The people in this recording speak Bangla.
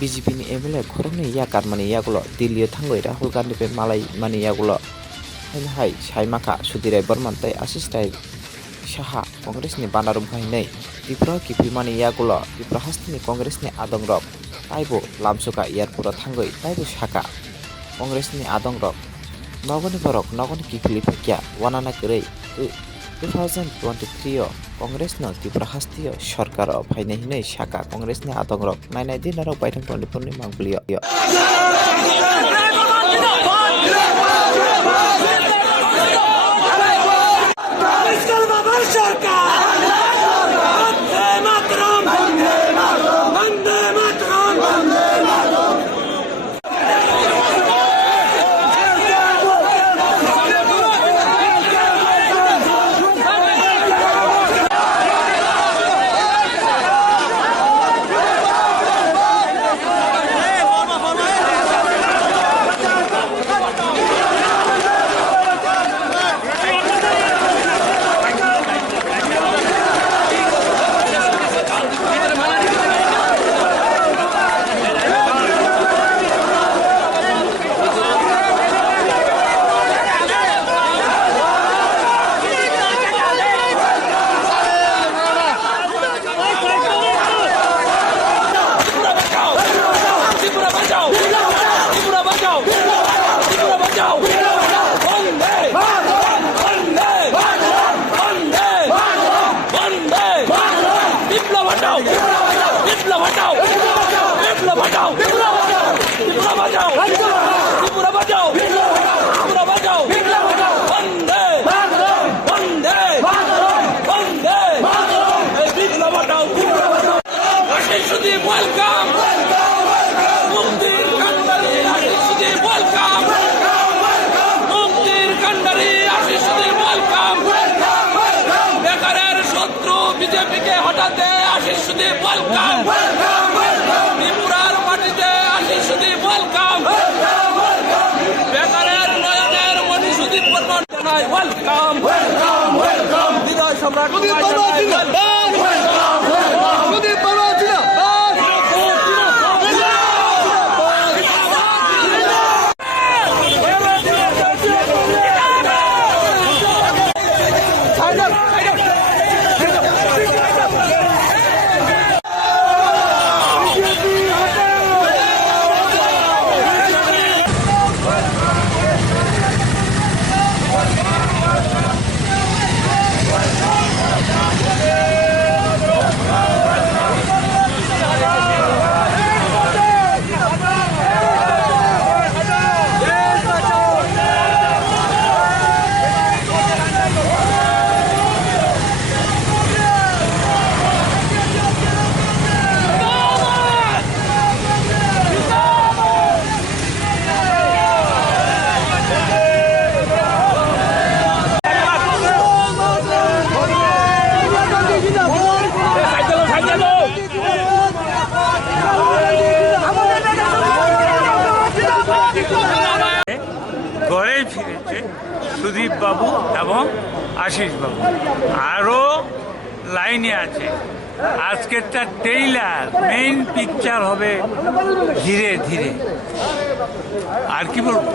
BJP ni MLA khorokni yakar mani yagulo Delhi thangoi Rahul Gandhi pe malai mani yagulo hai saimaka Sudirai Burman tei Ashish Rai Saha Congress ni banarum khai Tripura kipi mani yagulo Tripura hastini Congress ni adong rok taibo lamsuka airport thangoi taibo saka Congress ni adong rok nogoni borok nogoni kipili phekya wanana korei 2023 Congress no Tripura hastio sarkar o phainai hinui saka Congress ni adong rok nainai din rok baitham tondipur ni mangblio BJP के हटाते आशीष सुदीप वेलकम त्रिपुरार माटिते आशीष सुदीप वेलकम बेकारेर नयনের মণি সুদীপ বর্মন জানাই ওয়েলকাম হৃদয় সম্রাট সুদীপ ঘরেই ফিরেছে সুদীপ বাবু এবং আশিস বাবু আরও লাইনে আছে। আজকেরটা ট্রেইলার, মেইন পিকচার হবে ধীরে ধীরে। আর কি বলবো।